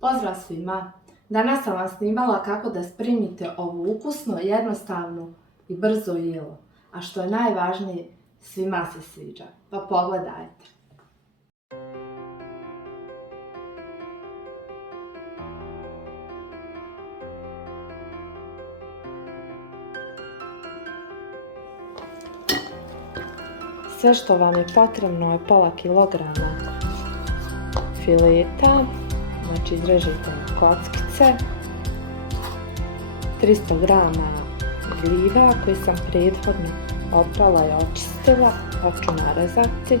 Pozdrav svima! Danas sam vam snimala kako da primite ovo ukusno, jednostavno i brzo jelo. A što je najvažnije, svima se sviđa. Pa pogledajte! Sve što vam je potrebno je pola kilograma fileta, znači izrežite kockice, 300 grama gljiva koje sam prethodno oprala i očistila, pa ću narezati.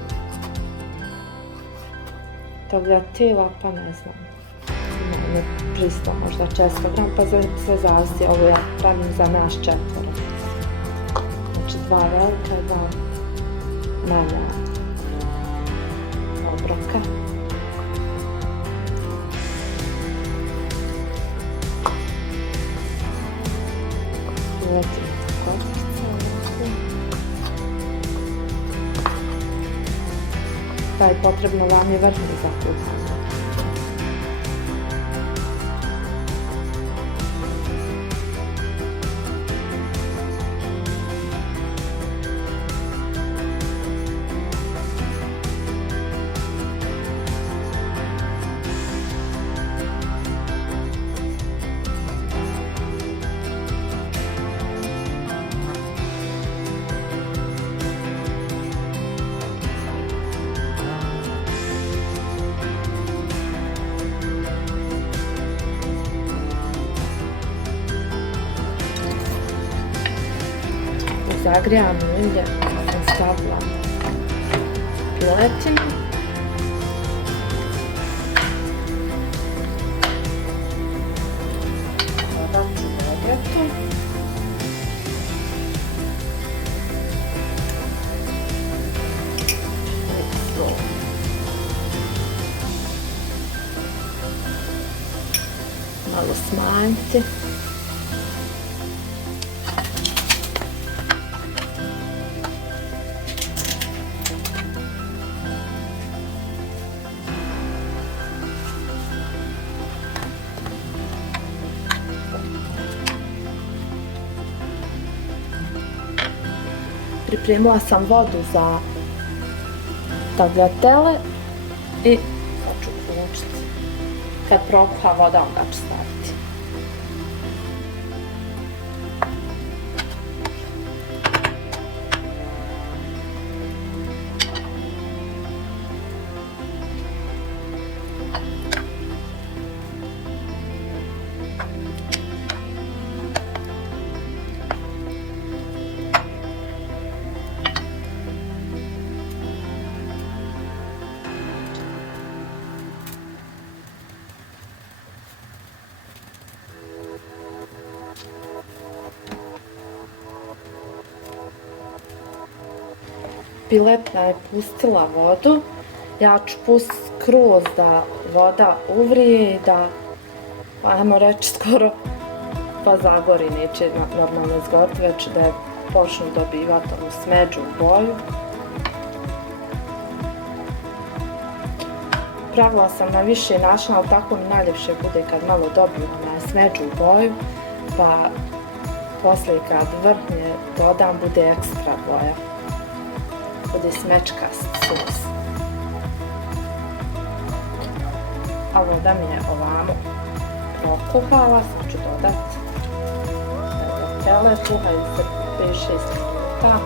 Tagliatella, pa ne znam, imamo 300, možda 400 grama, pa sve zavisi, ovo ja pravim za naš četvoro. Znači 2 velika i 2 manja obroka. Taj potrebno vam je vrhnje za kuhanje. Zagrijano ulje sam stavila piletinu. Dodat ću vegretu. Malo smanjiti. Pripremila sam vodu za tagliatelle i sad ću uključiti. Kad prokuha voda, onda ću staviti. Pileta je pustila vodu, ja ću pustiti skroz da voda uvrije i da, ajmo reći skoro, pa zagori, neće normalno izgoriti, već da je počnu dobivati ovu smeđu boju. Pravila sam na više načina, ali tako mi najljepše bude kad malo dobiju smeđu boju, pa poslije kad vrhnje dodam bude ekstra boja. Bude smečkast sos. A voda mi je ovamo prokuhala, sad ću dodati tagliatelle, kuhaju se 5-6 minuta.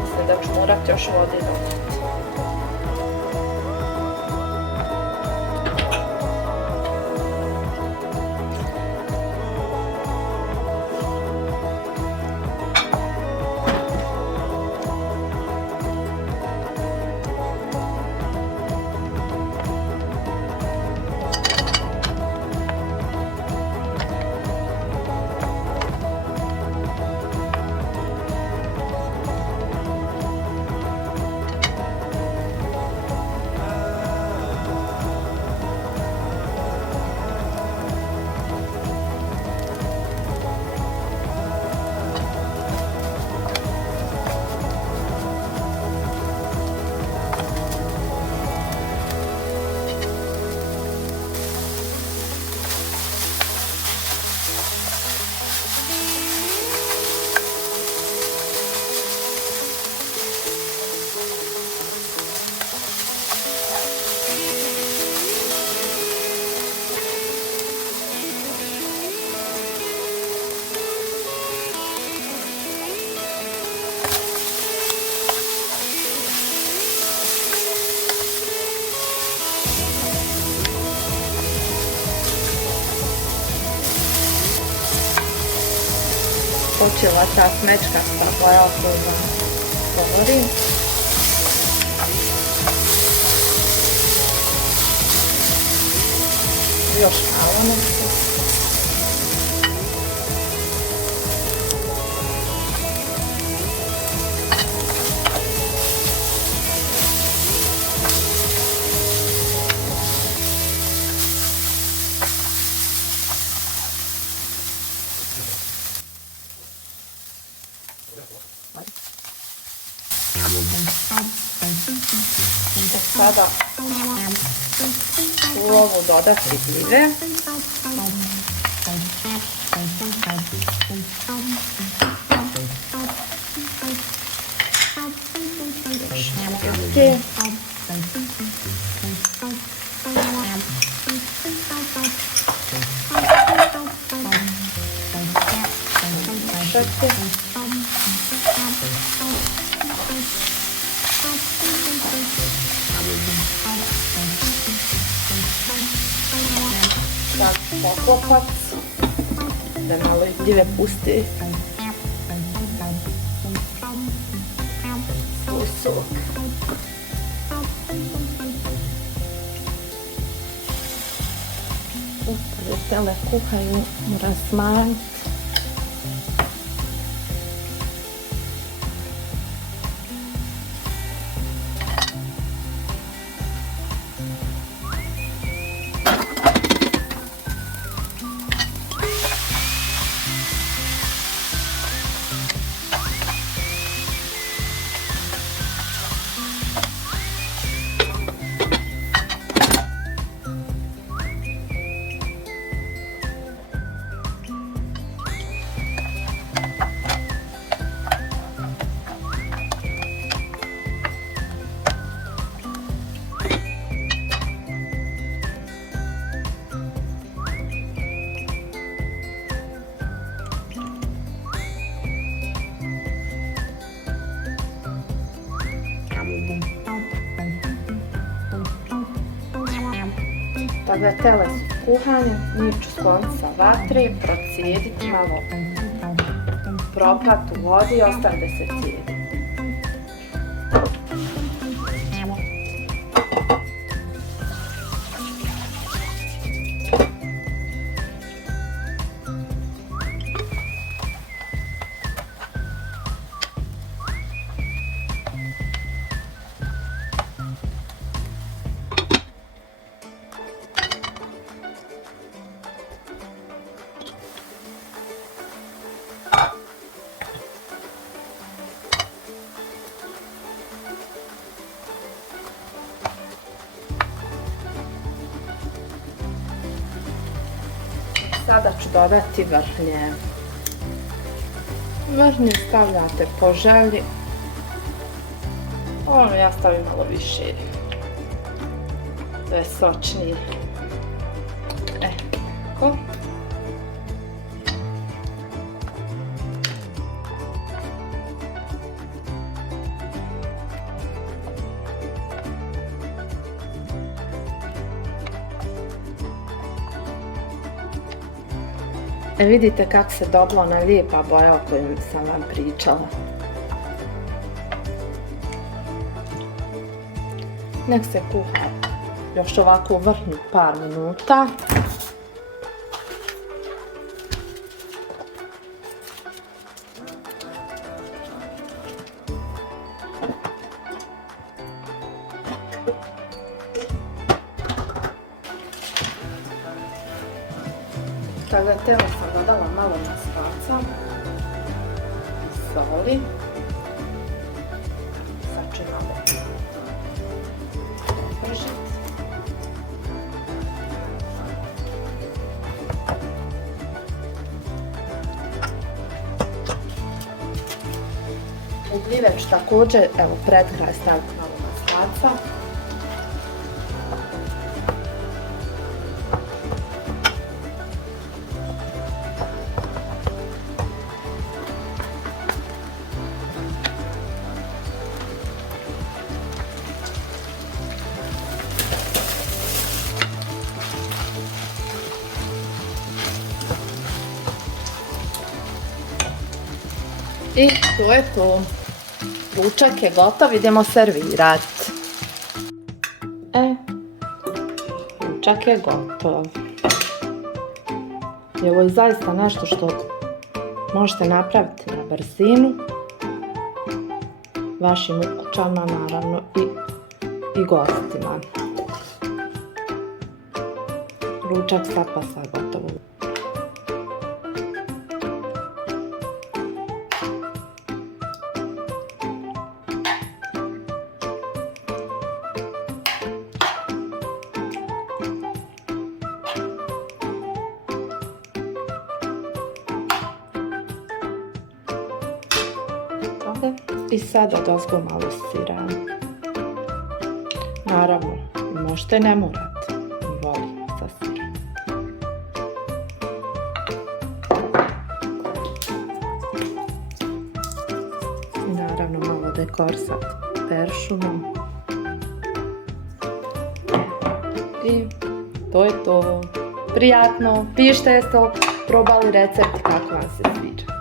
Mislim da ću morati još vode dodati. počela ta smečkasta boja o kojoj vam govorim. Još malo nešto. Sada u ovu dodati gljive. Špijete. Špijete. Sad poklopac, da malo gljive pusti svoj sok. Tele kuhaju, moram smanjiti. Tako tele su kuhane, njih ću skloniti sa vatre, procijediti malo, proprat u vodi i ostaviti da se cijedi. Sada ću dodati vrhnje. Vrhnje stavljate po želji. Ja stavim malo više, da je sočniji. Tako. Vidite kako se dobila ona lijepa boja o kojoj sam vam pričala. Nek se kuha još ovako u vrhnju par minuta. Tagliatelle sam dodala malo maslaca i soli. Sad ću malo pržiti. U gljive ću također, evo, pred kraj staviti malo maslaca. I to je to. Ručak je gotov, idemo servirat. Ručak je gotov. I ovo je zaista nešto što možete napraviti na brzinu. Vašim ukućanima naravno i gostima. Ručak sa gotovo. I sada dozgo malo sira. Naravno, možete ne morati. Voli sa sirom. I naravno malo dekorsat peršunom. I to je to. Prijatno. Pišite jeste li probali recept kako vam se sviđa.